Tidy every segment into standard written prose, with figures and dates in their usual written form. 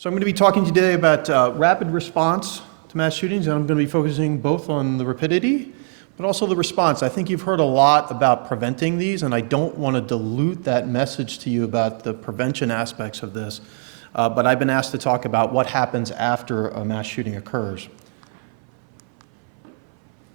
So I'm going to be talking today about rapid response to mass shootings, and I'm going to be focusing both on the rapidity, but also the response. I think you've heard a lot about preventing these, and I don't want to dilute that message to you about the prevention aspects of this, but I've been asked to talk about what happens after a mass shooting occurs.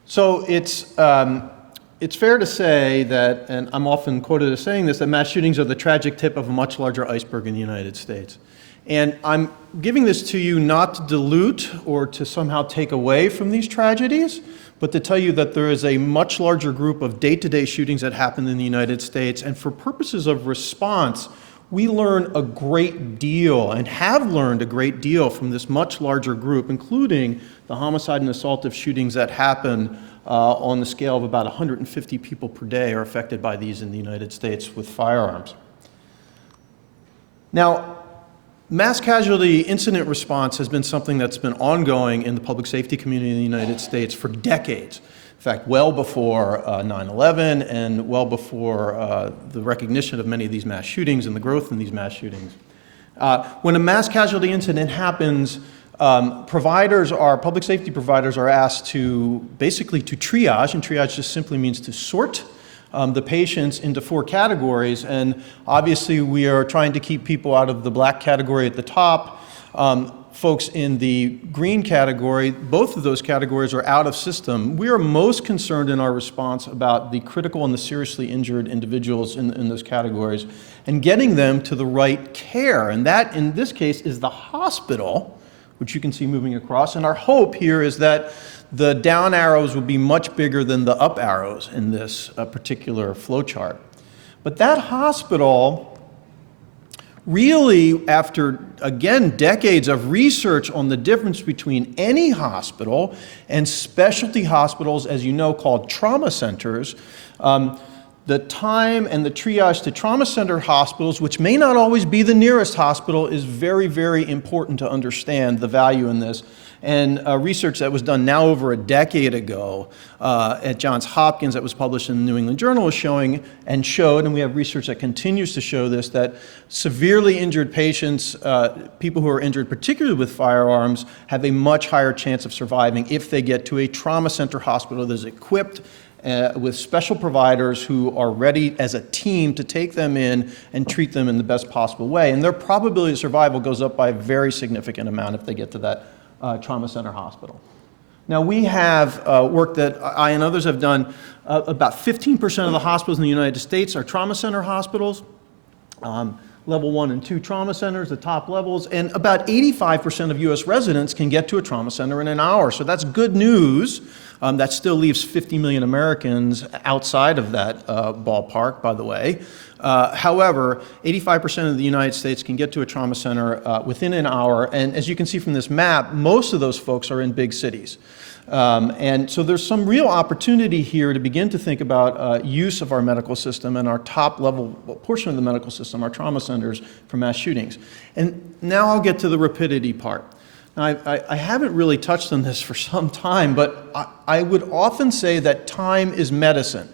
So it's fair to say that, and I'm often quoted as saying this, that mass shootings are the tragic tip of a much larger iceberg in the United States. And I'm giving this to you not to dilute or to somehow take away from these tragedies, but to tell you that there is a much larger group of day-to-day shootings that happen in the United States. And for purposes of response, we learn a great deal and have learned a great deal from this much larger group, including the homicide and assaultive shootings that happen on the scale of about 150 people per day are affected by these in the United States with firearms. Now, mass casualty incident response has been something that's been ongoing in the public safety community in the United States for decades. In fact, well before 9/11 and well before the recognition of many of these mass shootings and the growth in these mass shootings. When a mass casualty incident happens, public safety providers are asked to basically to triage, and triage just simply means to sort the patients into four categories, and obviously we are trying to keep people out of the black category at the top. Folks in the green category, both of those categories are out of system. We are most concerned in our response about the critical and the seriously injured individuals in those categories and getting them to the right care, and that in this case is the hospital, which you can see moving across, and our hope here is that the down arrows will be much bigger than the up arrows in this particular flow chart. But that hospital really, after, again, decades of research on the difference between any hospital and specialty hospitals, as you know, called trauma centers, the time and the triage to trauma center hospitals, which may not always be the nearest hospital, is very, very important to understand the value in this. And research that was done now over a decade ago at Johns Hopkins that was published in the New England Journal is showing and showed, and we have research that continues to show this, that severely injured patients, people who are injured particularly with firearms, have a much higher chance of surviving if they get to a trauma center hospital that is equipped with special providers who are ready as a team to take them in and treat them in the best possible way. And their probability of survival goes up by a very significant amount if they get to that trauma center hospital. Now we have work that I and others have done. About 15% of the hospitals in the United States are trauma center hospitals. Level 1 and 2 trauma centers, the top levels, and about 85% of US residents can get to a trauma center in an hour. So that's good news. That still leaves 50 million Americans outside of that ballpark, by the way. However, 85% of the United States can get to a trauma center within an hour, and as you can see from this map, most of those folks are in big cities. And so there's some real opportunity here to begin to think about use of our medical system and our top level portion of the medical system, our trauma centers, for mass shootings. And now I'll get to the rapidity part. Now, I haven't really touched on this for some time, but I would often say that time is medicine.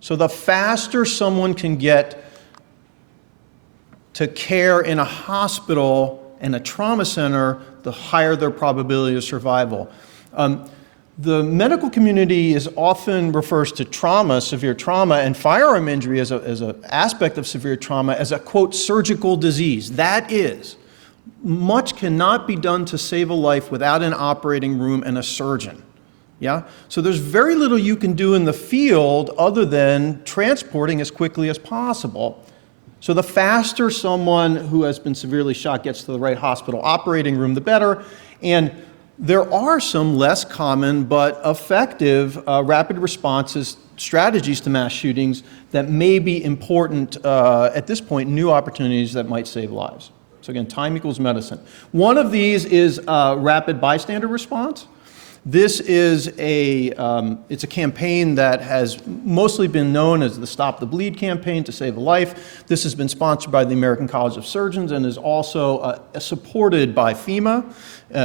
So the faster someone can get to care in a hospital and a trauma center, the higher their probability of survival. The medical community often refers to trauma, severe trauma, and firearm injury as an aspect of severe trauma as a, quote, surgical disease. That is, much cannot be done to save a life without an operating room and a surgeon. Yeah? So there's very little you can do in the field other than transporting as quickly as possible. So the faster someone who has been severely shot gets to the right hospital operating room, the better. And there are some less common but effective rapid responses strategies to mass shootings that may be important at this point, new opportunities that might save lives. So again, time equals medicine. One of these is rapid bystander response. This is it's a campaign that has mostly been known as the Stop the Bleed campaign to save a life. This has been sponsored by the American College of Surgeons and is also supported by FEMA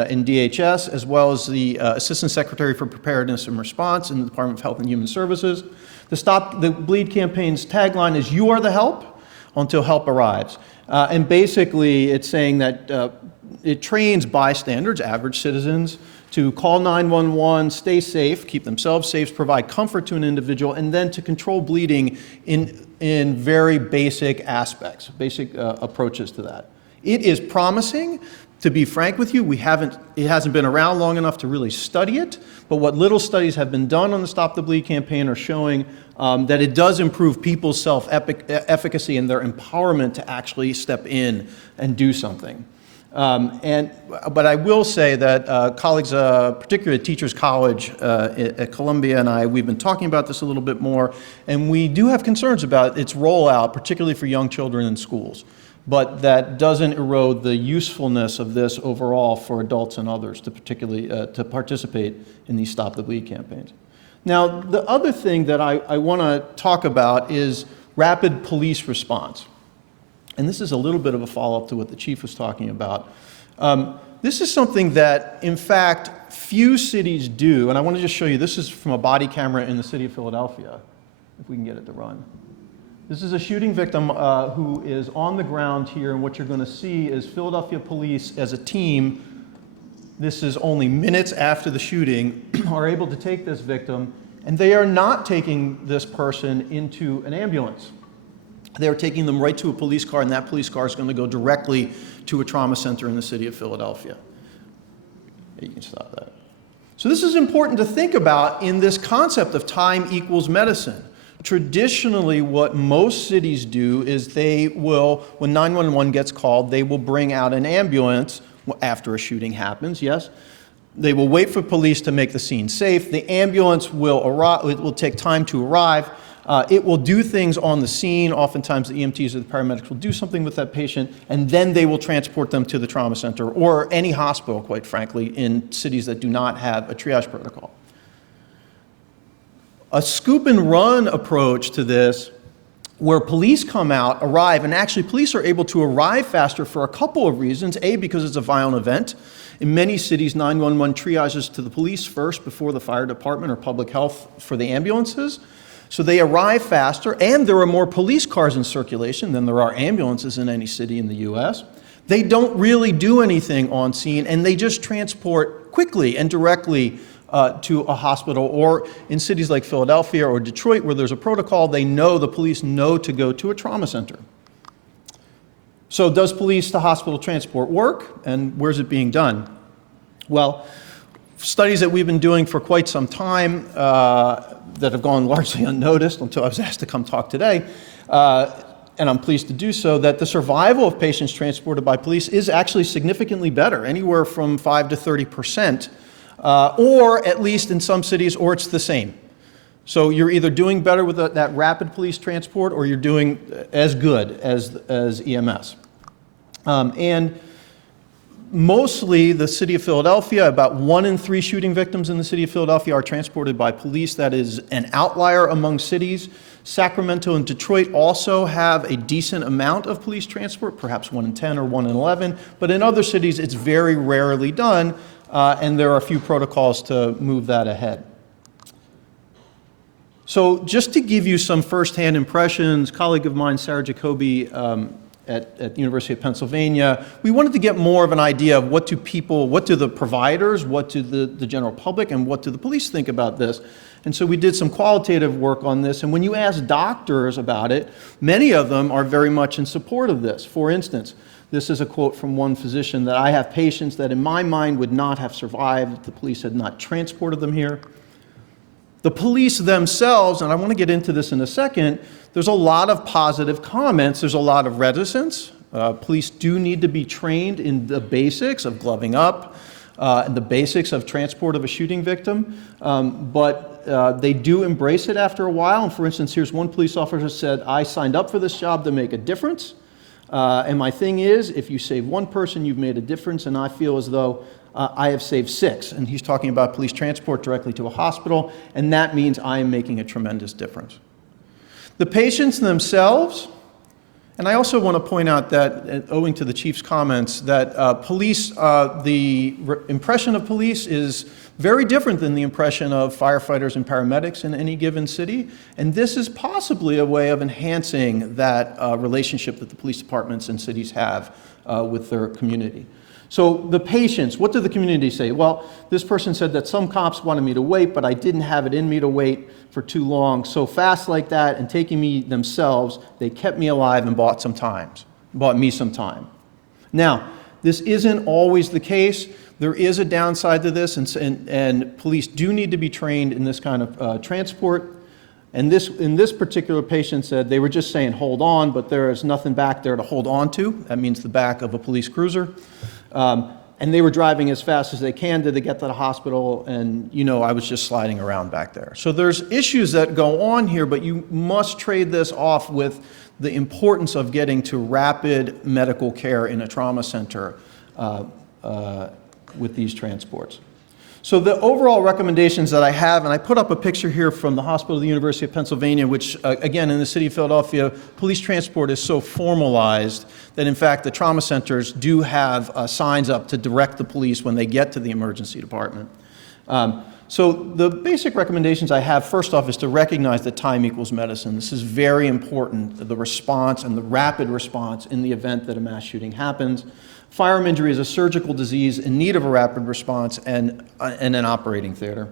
in DHS, as well as the Assistant Secretary for Preparedness and Response in the Department of Health and Human Services. The Stop the Bleed campaign's tagline is, "You are the help until help arrives." And basically, it's saying that it trains bystanders, average citizens, to call 911, stay safe, keep themselves safe, provide comfort to an individual, and then to control bleeding in very basic aspects, basic approaches to that. It is promising. To be frank with you, it hasn't been around long enough to really study it, but what little studies have been done on the Stop the Bleed campaign are showing that it does improve people's self-efficacy and their empowerment to actually step in and do something. But I will say that colleagues, particularly at Teachers College at Columbia and we've been talking about this a little bit more, and we do have concerns about its rollout, particularly for young children in schools. But that doesn't erode the usefulness of this overall for adults and others to particularly to participate in these Stop the Bleed campaigns. Now, the other thing that I want to talk about is rapid police response. And this is a little bit of a follow-up to what the chief was talking about. This is something that, in fact, few cities do. And I want to just show you, this is from a body camera in the city of Philadelphia, if we can get it to run. This is a shooting victim who is on the ground here, and what you're going to see is Philadelphia police as a team, this is only minutes after the shooting, are able to take this victim, and they are not taking this person into an ambulance. They're taking them right to a police car, and that police car is going to go directly to a trauma center in the city of Philadelphia. You can stop that. So this is important to think about in this concept of time equals medicine. Traditionally, what most cities do is they will, when 911 gets called, they will bring out an ambulance after a shooting happens, yes. They will wait for police to make the scene safe. The ambulance will arrive, it will take time to arrive. It will do things on the scene. Oftentimes the EMTs or the paramedics will do something with that patient, and then they will transport them to the trauma center or any hospital, quite frankly, in cities that do not have a triage protocol. A scoop and run approach to this, where police come out, arrive, and actually police are able to arrive faster for a couple of reasons. A, because it's a violent event. In many cities, 911 triages to the police first before the fire department or public health for the ambulances. So they arrive faster, and there are more police cars in circulation than there are ambulances in any city in the US. They don't really do anything on scene, and they just transport quickly and directly to a hospital, or in cities like Philadelphia or Detroit where there's a protocol, the police know to go to a trauma center. So does police to hospital transport work, and where's it being done? Well, studies that we've been doing for quite some time that have gone largely unnoticed until I was asked to come talk today, and I'm pleased to do so, that the survival of patients transported by police is actually significantly better, anywhere from 5 to 30%. Or at least in some cities, or it's the same. So you're either doing better with that rapid police transport, or you're doing as good as EMS. And mostly the city of Philadelphia, about 1 in 3 shooting victims in the city of Philadelphia are transported by police. That is an outlier among cities. Sacramento and Detroit also have a decent amount of police transport, perhaps 1 in 10 or 1 in 11, but in other cities it's very rarely done. And there are a few protocols to move that ahead. So just to give you some firsthand impressions, a colleague of mine, Sarah Jacoby, at the University of Pennsylvania, we wanted to get more of an idea of what do the providers, what do the general public, and what do the police think about this. And so we did some qualitative work on this, and when you ask doctors about it, many of them are very much in support of this. For instance, this is a quote from one physician: that I have patients that in my mind would not have survived if the police had not transported them here. The police themselves, and I want to get into this in a second, there's a lot of positive comments, there's a lot of reticence. Police do need to be trained in the basics of gloving up, and the basics of transport of a shooting victim, but they do embrace it after a while. And for instance, here's one police officer said, I signed up for this job to make a difference. And my thing is, if you save one person, you've made a difference, and I feel as though I have saved 6. And he's talking about police transport directly to a hospital, and that means I am making a tremendous difference. The patients themselves, and I also want to point out that, owing to the chief's comments, that the impression of police is very different than the impression of firefighters and paramedics in any given city. And this is possibly a way of enhancing that relationship that the police departments and cities have with their community. So the patients, what did the community say? Well, this person said that some cops wanted me to wait, but I didn't have it in me to wait for too long. So fast like that and taking me themselves, they kept me alive and bought me some time. Now, this isn't always the case. There is a downside to this, and police do need to be trained in this kind of transport. And in this particular patient said they were just saying hold on, but there is nothing back there to hold on to. That means the back of a police cruiser. And they were driving as fast as they can to get to the hospital, and I was just sliding around back there. So there's issues that go on here, but you must trade this off with the importance of getting to rapid medical care in a trauma center with these transports. So the overall recommendations that I have, and I put up a picture here from the hospital of the University of Pennsylvania, which again in the city of Philadelphia, police transport is so formalized that in fact the trauma centers do have signs up to direct the police when they get to the emergency department. So the basic recommendations I have, first off, is to recognize that time equals medicine. This is very important, the response and the rapid response in the event that a mass shooting happens. Firearm injury is a surgical disease in need of a rapid response and an operating theater.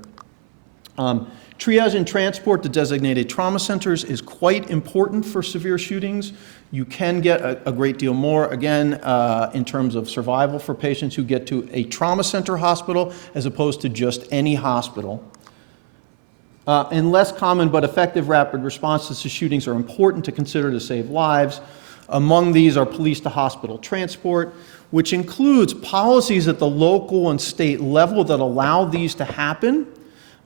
Triage and transport to designated trauma centers is quite important for severe shootings. You can get a great deal more, again, in terms of survival for patients who get to a trauma center hospital as opposed to just any hospital. And less common but effective rapid responses to shootings are important to consider to save lives. Among these are police to hospital transport, which includes policies at the local and state level that allow these to happen.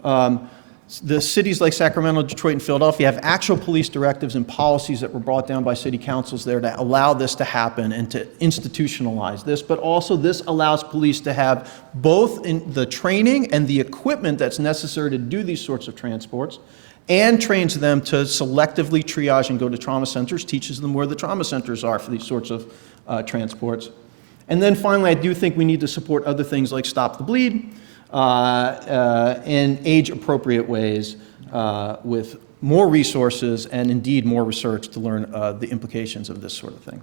The cities like Sacramento, Detroit, and Philadelphia have actual police directives and policies that were brought down by city councils there to allow this to happen and to institutionalize this, but also this allows police to have both in the training and the equipment that's necessary to do these sorts of transports, and trains them to selectively triage and go to trauma centers, teaches them where the trauma centers are for these sorts of transports. And then finally, I do think we need to support other things like Stop the Bleed in age-appropriate ways with more resources and indeed more research to learn the implications of this sort of thing.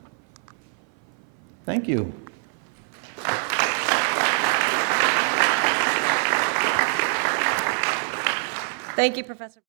Thank you. Thank you, Professor.